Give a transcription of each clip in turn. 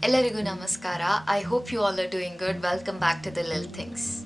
Ellarigu namaskara. I hope you all are doing good. Welcome back to the Little Things.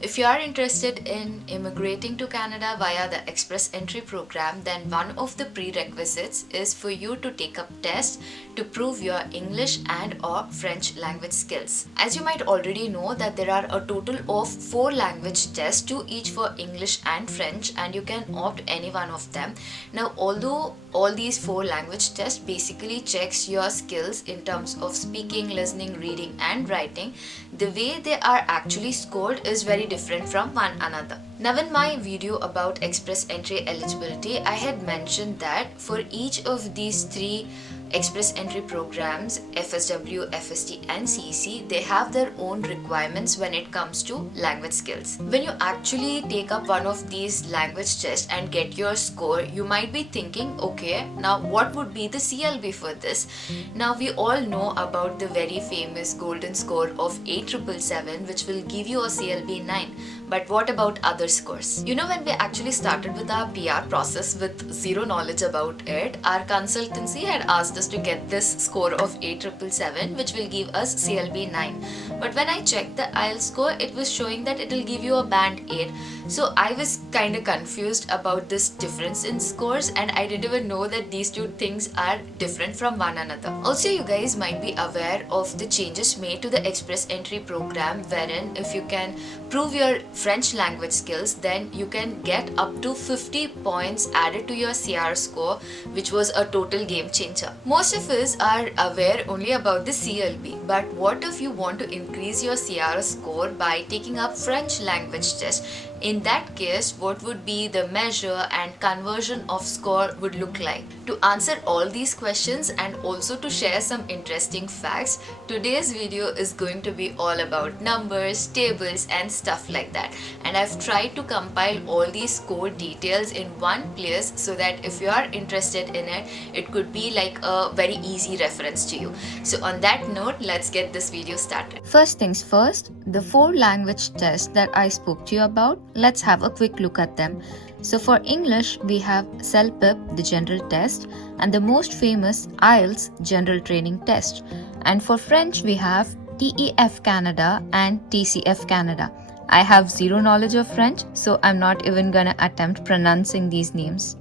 If you are interested in immigrating to Canada via the Express Entry program, then one of the prerequisites is for you to take up tests to prove your English and or French language skills. As you might already know that there are a total of 4 language tests, 2 each for English and French, and you can opt any one of them. Now, although all these 4 language tests basically checks your skills in terms of speaking, listening, reading and writing, the way they are actually scored is very different from one another. Now, in my video about Express Entry eligibility, I had mentioned that for each of these 3 Express Entry programs, FSW, FST and CEC, they have their own requirements when it comes to language skills. When you actually take up one of these language tests and get your score, you might be thinking, okay, now what would be the CLB for this? Now, we all know about the very famous golden score of 8777, which will give you a CLB 9. But what about other scores? You know, when we actually started with our PR process with zero knowledge about it, our consultancy had asked us to get this score of 8777, which will give us CLB 9. But when I checked the IELTS score, it was showing that it will give you a band 8. So I was kind of confused about this difference in scores, and I didn't even know that these two things are different from one another. Also, you guys might be aware of the changes made to the Express Entry program, wherein if you can prove your French language skills, then you can get up to 50 points added to your CR score, which was a total game changer. Most of us are aware only about the CLB, but what if you want to increase your CR score by taking up French language test? In that case, what would be the measure and conversion of score would look like? To answer all these questions and also to share some interesting facts, today's video is going to be all about numbers, tables and stuff like that. And I've tried to compile all these score details in one place so that if you are interested in it, it could be like a very easy reference to you. So on that note, let's get this video started. First things first, the 4 language tests that I spoke to you about, let's have a quick look at them. So for English, we have CELPIP, the general test, and the most famous IELTS general training test. And for French, we have TEF Canada and TCF Canada. I have zero knowledge of French, so I'm not even gonna attempt pronouncing these names.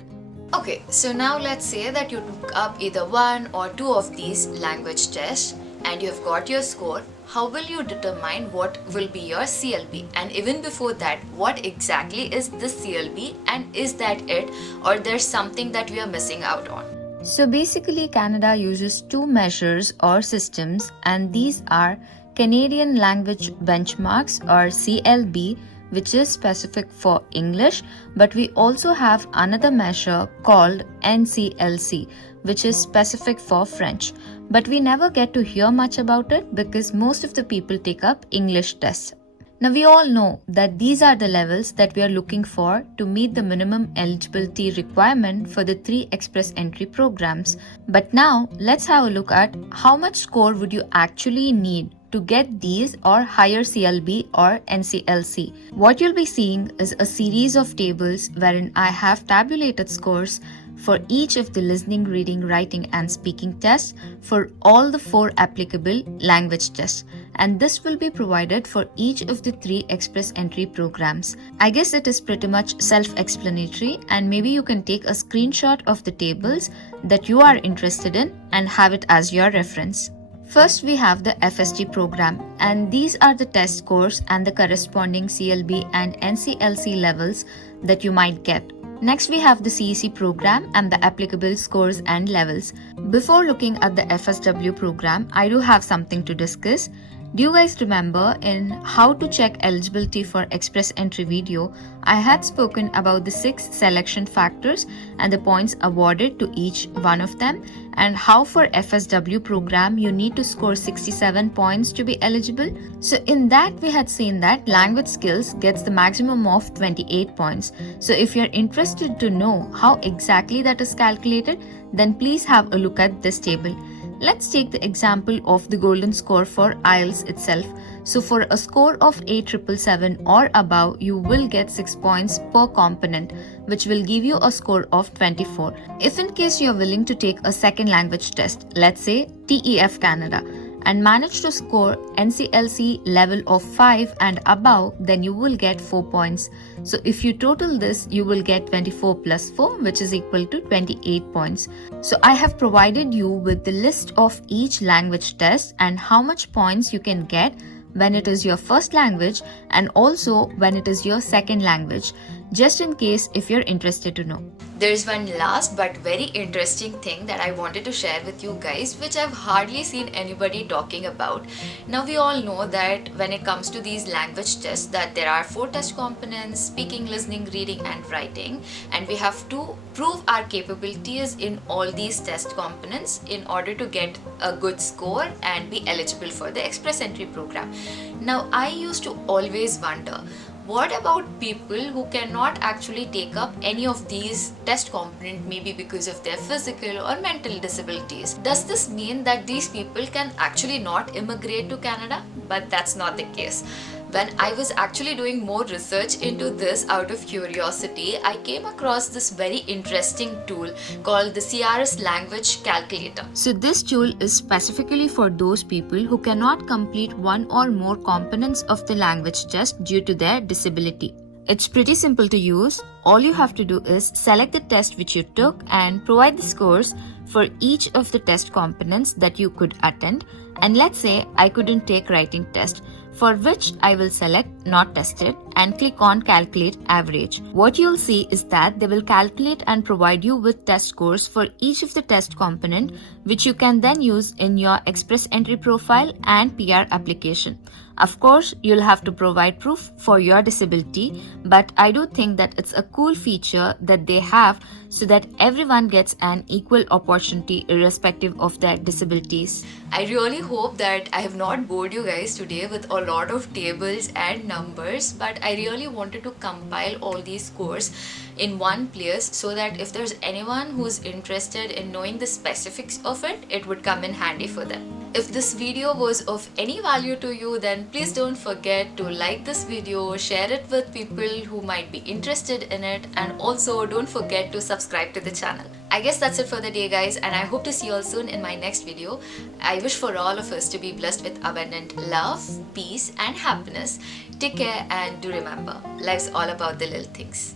Okay, so now let's say that you took up either one or two of these language tests and you have got your score. How will you determine what will be your CLB? And even before that, what exactly is this CLB, and is that it, or there's something that we are missing out on? So basically, Canada uses 2 measures or systems, and these are Canadian Language Benchmarks or CLB, which is specific for English, but we also have another measure called NCLC, which is specific for French. But we never get to hear much about it because most of the people take up English tests. Now, we all know that these are the levels that we are looking for to meet the minimum eligibility requirement for the 3 Express Entry programs. But now, let's have a look at how much score would you actually need to get these or higher CLB or NCLC. What you'll be seeing is a series of tables wherein I have tabulated scores for each of the listening, reading, writing and speaking tests for all the 4 applicable language tests. And this will be provided for each of the 3 Express Entry programs. I guess it is pretty much self-explanatory, and maybe you can take a screenshot of the tables that you are interested in and have it as your reference. First, we have the FST program, and these are the test scores and the corresponding CLB and NCLC levels that you might get. Next, we have the CEC program and the applicable scores and levels. Before looking at the FSW program, I do have something to discuss. Do you guys remember in how to check eligibility for Express Entry video, I had spoken about the 6 selection factors and the points awarded to each one of them, and how for FSW program you need to score 67 points to be eligible. So in that we had seen that language skills gets the maximum of 28 points. So if you're interested to know how exactly that is calculated, then please have a look at this table. Let's take the example of the golden score for IELTS itself. So for a score of 8,777 or above, you will get 6 points per component, which will give you a score of 24. If in case you're willing to take a second language test, let's say TEF Canada, and manage to score NCLC level of 5 and above, then you will get 4 points. So if you total this, you will get 24 plus 4, which is equal to 28 points. So I have provided you with the list of each language test and how much points you can get when it is your first language and also when it is your second language, just in case if you're interested to know. There's one last but very interesting thing that I wanted to share with you guys, which I've hardly seen anybody talking about. Now we all know that when it comes to these language tests, that there are 4 test components: speaking, listening, reading and writing, and we have to prove our capabilities in all these test components in order to get a good score and be eligible for the express entry program. Now I used to always wonder, what about people who cannot actually take up any of these test components, maybe because of their physical or mental disabilities? Does this mean that these people can actually not immigrate to Canada? But that's not the case. When I was actually doing more research into this out of curiosity, I came across this very interesting tool called the CRS Language Calculator. So this tool is specifically for those people who cannot complete one or more components of the language test due to their disability. It's pretty simple to use. All you have to do is select the test which you took and provide the scores for each of the test components that you could attend. And let's say I couldn't take writing test, for which I will select not tested and click on calculate average. What you'll see is that they will calculate and provide you with test scores for each of the test component, which you can then use in your express entry profile and PR application. Of course, you'll have to provide proof for your disability, but I do think that it's a cool feature that they have so that everyone gets an equal opportunity irrespective of their disabilities. I really hope that I have not bored you guys today with a lot of tables and numbers, but I really wanted to compile all these scores in one place so that if there's anyone who's interested in knowing the specifics of it, it would come in handy for them. If this video was of any value to you, then please don't forget to like this video, share it with people who might be interested in it, and also don't forget to subscribe to the channel. I guess that's it for the day, guys, and I hope to see you all soon in my next video. I wish for all of us to be blessed with abundant love, peace and happiness. Take care and do remember, life's all about the little things.